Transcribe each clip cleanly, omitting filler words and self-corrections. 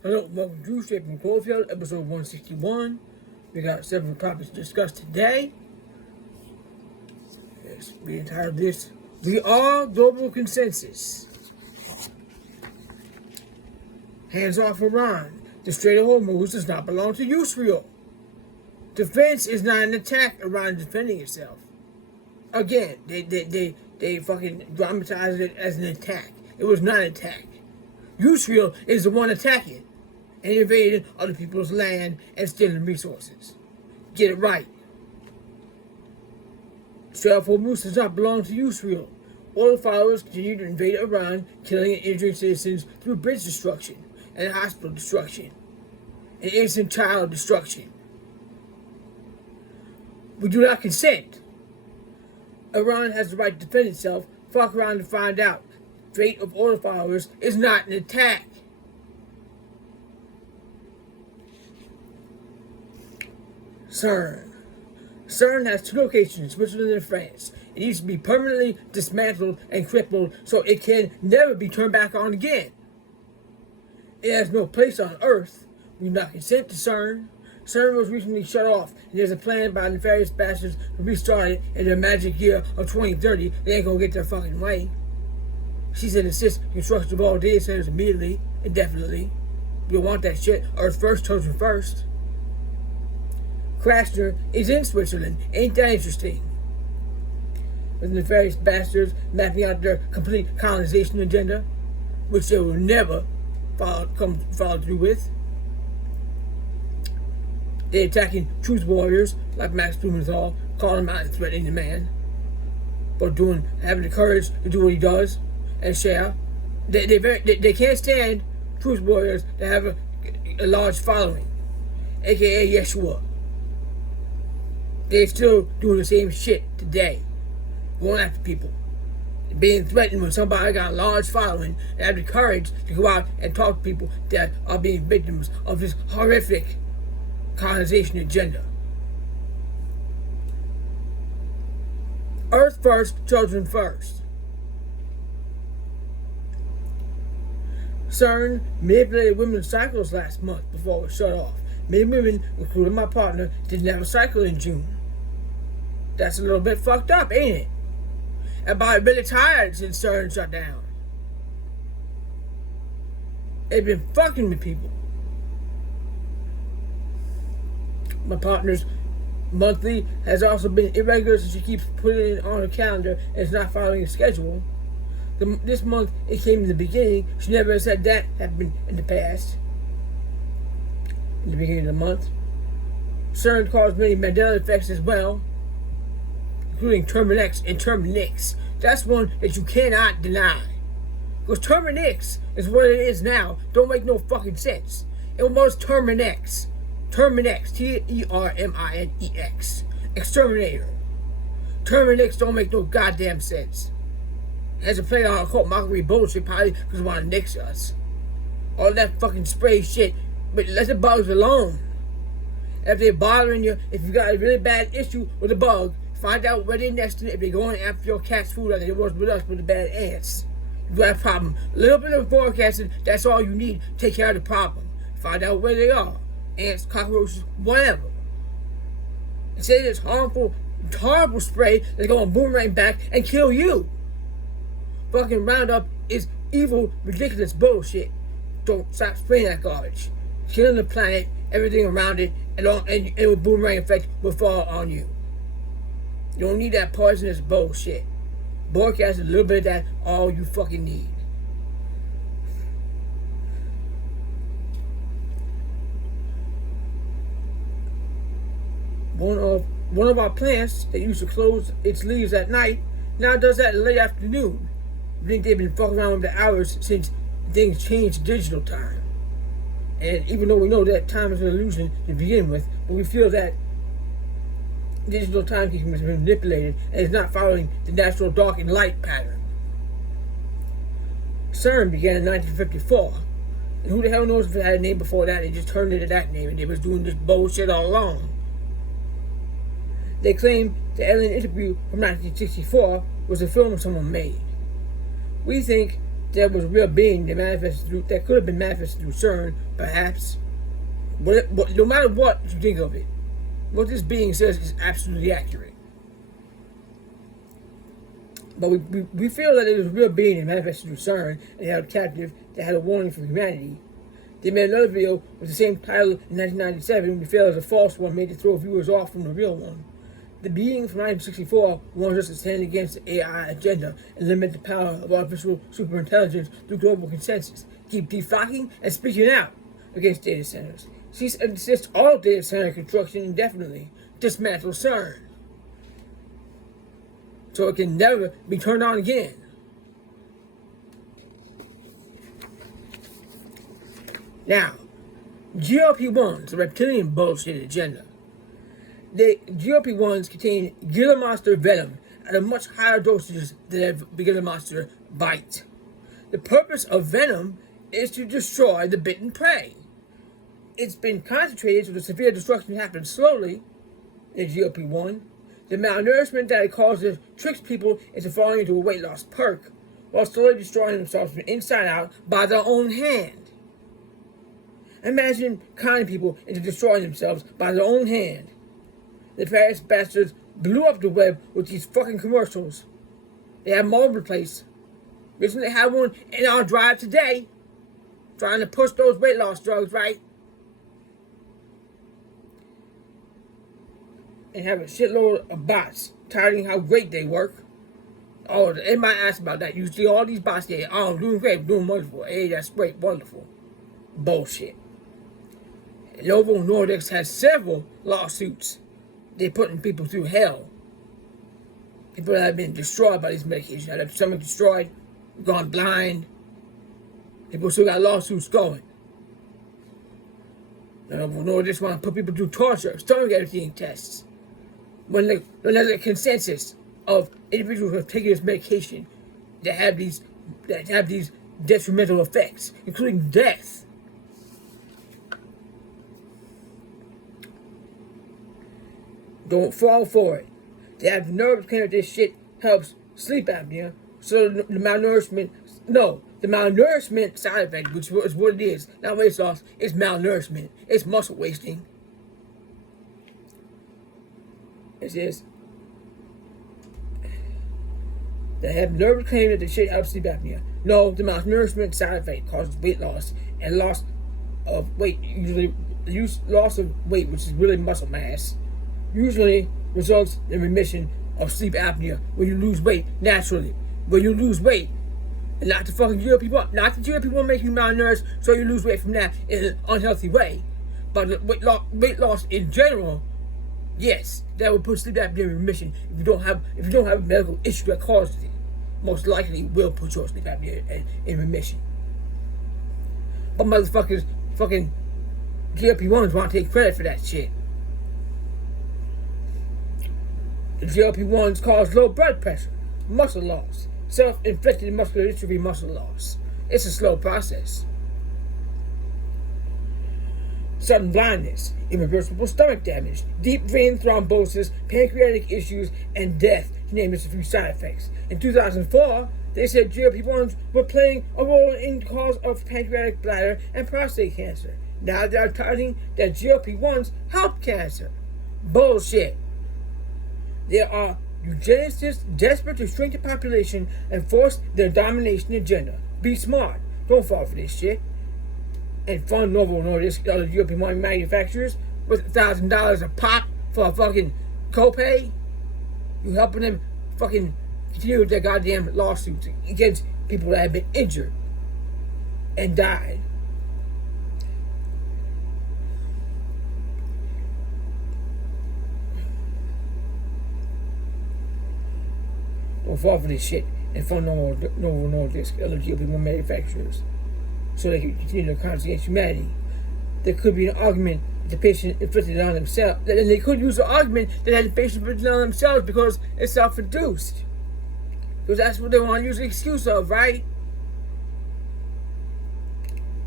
Hello, welcome to Straight from Cloverfield, episode 161. We got several topics to discuss today. Yes, we entitled this, "We Are Global Consensus." Hands off Iran. The Strait of Hormuz does not belong to Israel. Defense is not an attack. Iran is defending itself. Again, they fucking dramatized it as an attack. It was not an attack. Israel is the one attacking and invading other people's land and stealing resources. Get it right. Strait of Hormuz does not belong to Israel. Oil followers continue to invade Iran, killing and injuring citizens through bridge destruction and hospital destruction and innocent child destruction. We do not consent. Iran has the right to defend itself. Fuck around to find out. Fate of oil followers is not an attack. CERN. CERN has two locations in Switzerland and France. It needs to be permanently dismantled and crippled so it can never be turned back on again. It has no place on Earth. We do not consent to CERN. CERN was recently shut off, and there's a plan by nefarious bastards to restart it in the magic year of 2030. They ain't gonna get their fucking way. She said insist construction of all data centers immediately, indefinitely. We don't want that shit. Earth first, children first. Krasner is in Switzerland. Ain't that interesting? With the nefarious bastards mapping out their complete colonization agenda, which they will never follow through with. They're attacking truth warriors like Max Blumenthal, calling him out and threatening the man, but having the courage to do what he does and share. They can't stand truth warriors that have a large following, aka Yeshua. They're still doing the same shit today, going after people, being threatened when somebody got a large following and have the courage to go out and talk to people that are being victims of this horrific colonization agenda. Earth first, children first. CERN manipulated women's cycles last month before it was shut off. Many women, including my partner, didn't have a cycle in June. That's a little bit fucked up, ain't it? Everybody really tired since CERN shut down. They've been fucking with people. My partner's monthly has also been irregular, so she keeps putting it on her calendar and is not following a schedule. This month, it came in the beginning. She never said that happened in the past. In the beginning of the month. CERN caused many Mandela effects as well, including Terminix and Terminix. That's one that you cannot deny. Because Terminix is what it is now. Don't make no fucking sense. It was Terminix. Terminix, Terminix, exterminator. Terminix don't make no goddamn sense. As a play on occult mockery bullshit, probably because they want to nix us. All that fucking spray shit, but let the bugs alone. If they're bothering you, if you got a really bad issue with a bug, find out where they're nesting. If they're going after your cat's food like they was with us with the bad ants. You got a problem. A little bit of forecasting, that's all you need to take care of the problem. Find out where they are. Ants, cockroaches, whatever. And say this harmful, horrible spray that's going to boomerang back and kill you. Fucking Roundup is evil, ridiculous bullshit. Don't stop spraying that garbage. Killing the planet, everything around it, and a boomerang effect will fall on you. You don't need that poisonous bullshit. Broadcast a little bit of that, all you fucking need. One of our plants that used to close its leaves at night now does that in late afternoon. I think they've been fucking around with the hours since things changed digital time. And even though we know that time is an illusion to begin with, but we feel that digital timekeeping has been manipulated and is not following the natural dark and light pattern. CERN began in 1954. And who the hell knows if it had a name before that? They just turned it to that name and they was doing this bullshit all along. They claim the alien interview from 1964 was a film someone made. We think there was a real being that could have been manifested through CERN, perhaps. But no matter what you think of it, what this being says is absolutely accurate. But we feel that it was a real being that manifested through CERN and held captive that had a warning for humanity. They made another video with the same title in 1997. We feel as a false one made to throw viewers off from the real one. The being from 1964 warns us to stand against the AI agenda and limit the power of artificial superintelligence through global consensus. Keep defrocking and speaking out against data centers. Cease and desist all data center construction indefinitely. Dismantle CERN, so it can never be turned on again. Now, GLP-1s, the reptilian bullshit agenda. The GLP-1s contain Gila monster venom at a much higher dosages than the Gila monster bite. The purpose of venom is to destroy the bitten prey. It's been concentrated so the severe destruction happens slowly in GLP-1. The malnourishment that it causes tricks people into falling into a weight loss perk while slowly destroying themselves from inside out by their own hand. Imagine conning people into destroying themselves by their own hand. The Paris bastards blew up the web with these fucking commercials. They have them all over the place. Recently had one in our drive today, trying to push those weight loss drugs, right? And have a shitload of bots touting how great they work. Oh, everybody asks about that. You see all these bots there. Oh, I'm doing great, I'm doing wonderful. Hey, that's great, wonderful. Bullshit. Novo Nordisk has several lawsuits. They're putting people through hell. People that have been destroyed by these medications, had their stomach destroyed, gone blind. People still got lawsuits going. Novo Nordisk want to put people through torture, stomach editing tests. When there's a consensus of individuals who have taken this medication that have these detrimental effects, including death. Don't fall for it. They have the nerve to claim that this shit helps sleep apnea. So the malnourishment side effect, which is what it is, not weight loss, is malnourishment. It's muscle wasting. It says they have nerve to claim that the shit helps sleep apnea. No, the malnourishment side effect causes weight loss and loss of weight. Usually, loss of weight, which is really muscle mass, usually results in remission of sleep apnea when you lose weight naturally. When you lose weight, and not the fucking GLP-1, not the GLP-1 make you malnourished, so you lose weight from that in an unhealthy way. But the weight loss in general, yes, that will put sleep apnea in remission if you don't have a medical issue that causes it. Most likely will put your sleep apnea in remission. But motherfuckers, fucking GLP-1s want to take credit for that shit. The GLP-1s cause low blood pressure, muscle loss, self-inflicted muscular dystrophy muscle loss. It's a slow process. Sudden blindness, irreversible stomach damage, deep vein thrombosis, pancreatic issues, and death, to name just a few side effects. In 2004, they said GLP-1s were playing a role in the cause of pancreatic, bladder, and prostate cancer. Now they're touting that GLP-1s help cancer. Bullshit. There are eugenicists desperate to shrink the population and force their domination agenda. Be smart. Don't fall for this shit. And fund Novo Nordisk, other GLP-1 manufacturers, with $1,000 a pop for a fucking copay. You helping them fucking continue with their goddamn lawsuits against people that have been injured and died. Don't fall for this shit and fund Novo Nordisk, other GLP-1 manufacturers, so they can continue their crimes against humanity. There could be an argument that the patient inflicted it on themselves, and they could use the argument that the patient inflicted it on themselves because it's self-induced. Because that's what they want to use the excuse of, right?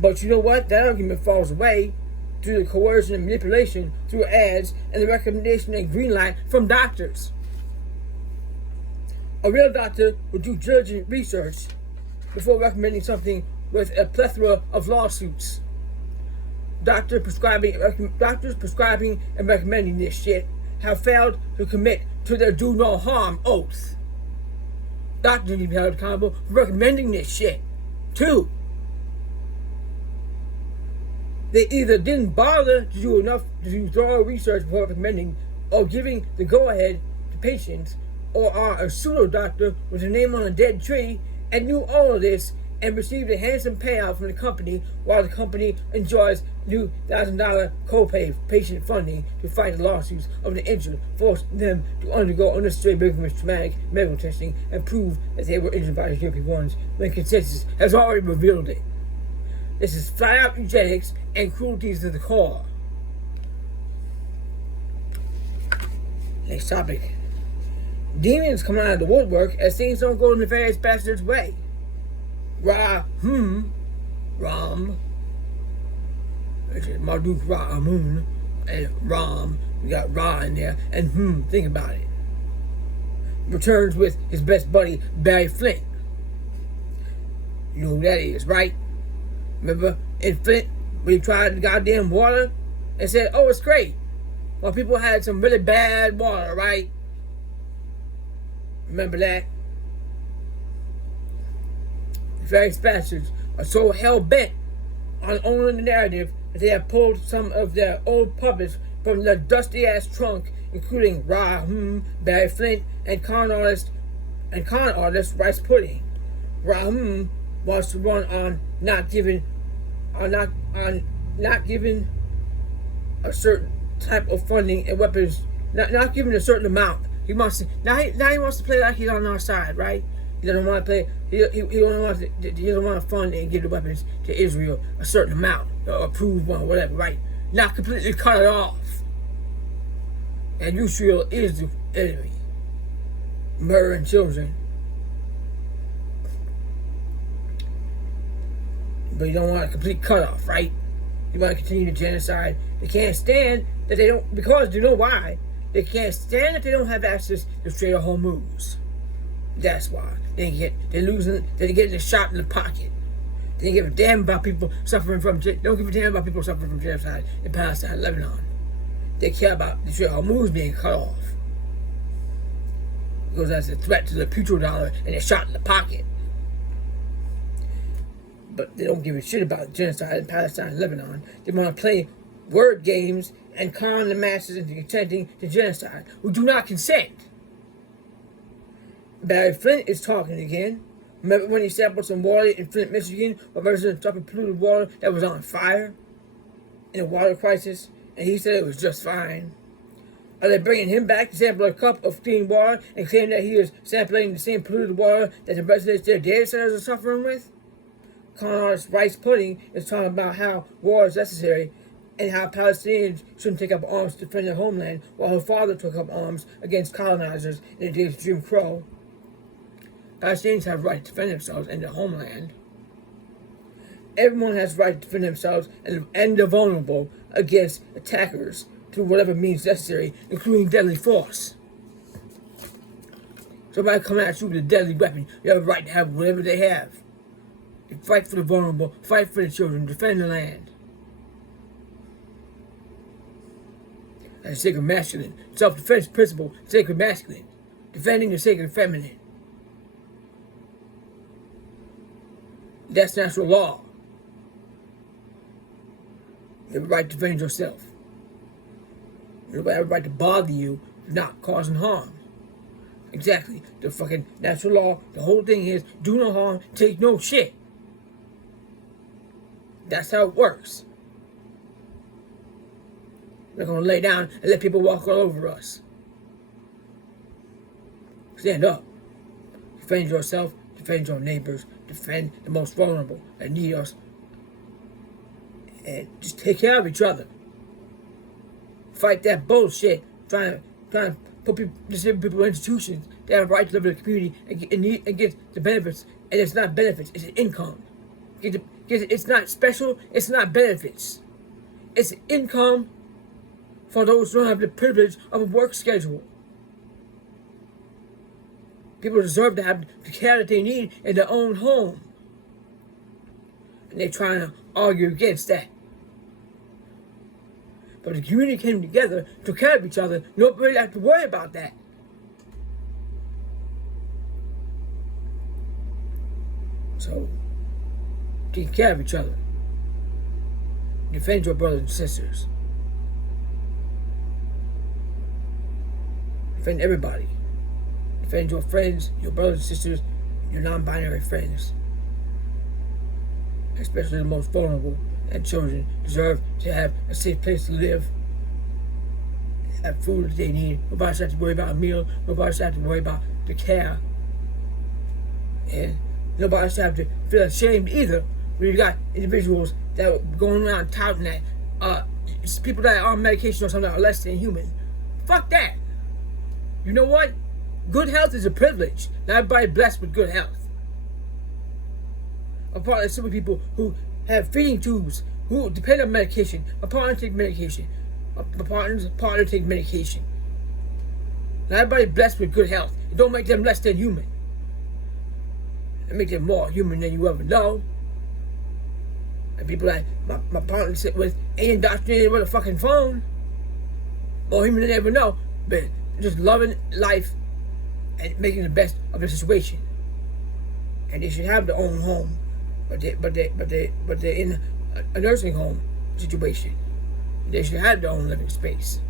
But you know what? That argument falls away through the coercion and manipulation through ads and the recommendation and green light from doctors. A real doctor would do diligent research before recommending something with a plethora of lawsuits. Doctors prescribing and recommending this shit have failed to commit to their do no harm oath. Doctors need to be held accountable for recommending this shit, too. They either didn't bother to do enough to do thorough research before recommending or giving the go-ahead to patients, or are a pseudo-doctor with a name on a dead tree and knew all of this and received a handsome payout from the company while the company enjoys new $1,000 copay patient funding to fight the lawsuits of the injured, forcing them to undergo unnecessary rigorous traumatic medical testing and prove that they were injured by the GLP-1s when consensus has already revealed it. This is flat-out eugenics and cruelty to the core. Next topic. Demons come out of the woodwork as things don't go in the various bastards' way. Ram, which is Marduk Ra-Amun, and Ram, we got Ra in there, and think about it. Returns with his best buddy, Barry Flint. You know who that is, right? Remember in Flint, when he tried the goddamn water and said, oh, it's great. Well, people had some really bad water, right? Remember that? Various bastards are so hell-bent on owning the narrative that they have pulled some of their old puppets from their dusty-ass trunk, including Barry Flint, and con artist Rice Pudding. Wants to run on not giving a certain type of funding and weapons, not giving a certain amount. He wants to play like he's on our side, right? He doesn't want to play. He doesn't want to fund and give the weapons to Israel a certain amount, or approve one, or whatever, right? Not completely cut it off. And Israel is the enemy, murdering children. But you don't want a complete cutoff, right? You want to continue the genocide. They can't stand that they don't, because you know why? They can't stand that they don't have access to Strait of Hormuz. That's why. They're getting a shot in the pocket. They don't give a damn about people suffering from genocide in Palestine and Lebanon. They care about the Strait of Hormuz being cut off. Because that's a threat to the petrodollar and a shot in the pocket. But they don't give a shit about genocide in Palestine and Lebanon. They want to play word games and con the masses into consenting to genocide, who do not consent. Barry Flint is talking again. Remember when he sampled some water in Flint, Michigan, where residents dropping polluted water that was on fire in a water crisis, and he said it was just fine? Are they bringing him back to sample a cup of clean water and claim that he is sampling the same polluted water that the residents their data centers are suffering with? Con artist Rice Pudding is talking about how war is necessary and how Palestinians shouldn't take up arms to defend their homeland, while her father took up arms against colonizers in the days of Jim Crow. Palestinians have the right to defend themselves and their homeland. Everyone has the right to defend themselves and the vulnerable against attackers through whatever means necessary, including deadly force. Somebody coming at you with a deadly weapon, you have a right to have whatever they have. You fight for the vulnerable, fight for the children, defend the land. That's sacred masculine. Self-defense principle, sacred masculine. Defending the sacred feminine. That's natural law. You have a right to defend yourself. You have a right to bother you for not causing harm. Exactly. The fucking natural law, the whole thing is do no harm, take no shit. That's how it works. We're not going to lay down and let people walk all over us. Stand up. Defend yourself, defend your neighbors, defend the most vulnerable that need us. And just take care of each other. Fight that bullshit. Trying to put people in institutions that have a right to live in the community and get the benefits. And it's not benefits, it's an income. It's not special, it's not benefits. It's income for those who don't have the privilege of a work schedule. People deserve to have the care that they need in their own home. and they're trying to argue against that. But the community came together, took care of each other. Nobody had to worry about that. So, take care of each other. Defend your brothers and sisters. Defend everybody. Defend your friends, your brothers and sisters, your non-binary friends. Especially the most vulnerable, and children deserve to have a safe place to live. Have food that they need. Nobody should have to worry about a meal. Nobody should have to worry about the care. And nobody should have to feel ashamed either when you got individuals that are going around touting that people that are on medication or something are less than human. Fuck that. You know what? Good health is a privilege. Not everybody blessed with good health. I'm part of some people who have feeding tubes, who depend on medication. My partner takes medication. My partner takes medication. Not everybody blessed with good health. It don't make them less than human. It makes them more human than you ever know. And people like my partner sit with ain't indoctrinated with a fucking phone. More human than they ever know. But just loving life and making the best of the situation. And they should have their own home. But they're in a nursing home situation. They should have their own living space.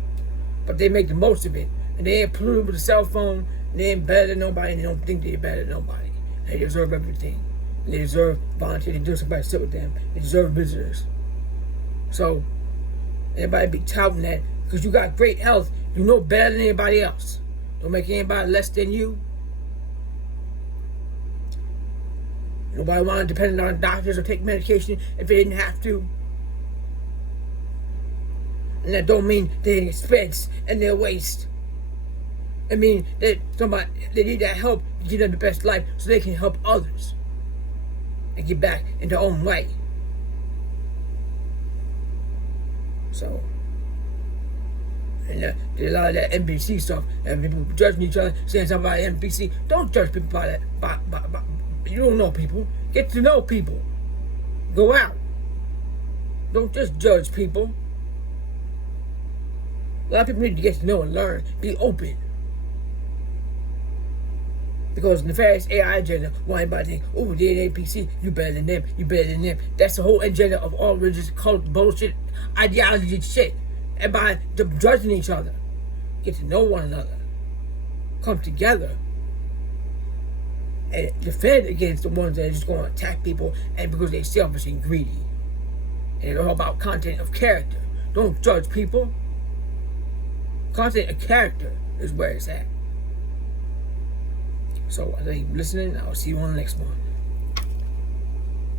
But they make the most of it. And they ain't polluted with a cell phone. And they ain't better than nobody. And they don't think they're better than nobody. And they deserve everything. And they deserve volunteers. They deserve somebody to sit with them. They deserve visitors. So, everybody be touting that. Because you got great health. You know better than anybody else. Don't make anybody less than you. Nobody want to depend on doctors or take medication if they didn't have to. And that don't mean they're an expense and they're waste. I mean that they need that help to give them the best life so they can help others and get back in their own way. So, and there's a lot of that NBC stuff and people judging each other, saying something about NBC. Don't judge people by that. You don't know people. Get to know people. Go out. Don't just judge people. A lot of people need to get to know and learn. Be open. Because nefarious AI agenda want everybody to think, oh, they're NPC, you better than them, you better than them. That's the whole agenda of all religious cult bullshit, ideology shit. Everybody judging each other. Get to know one another. Come together. And defend against the ones that are just going to attack people and because they're selfish and greedy. And it's all about content of character. Don't judge people. Content of character is where it's at. So I thank you for listening. I'll see you on the next one.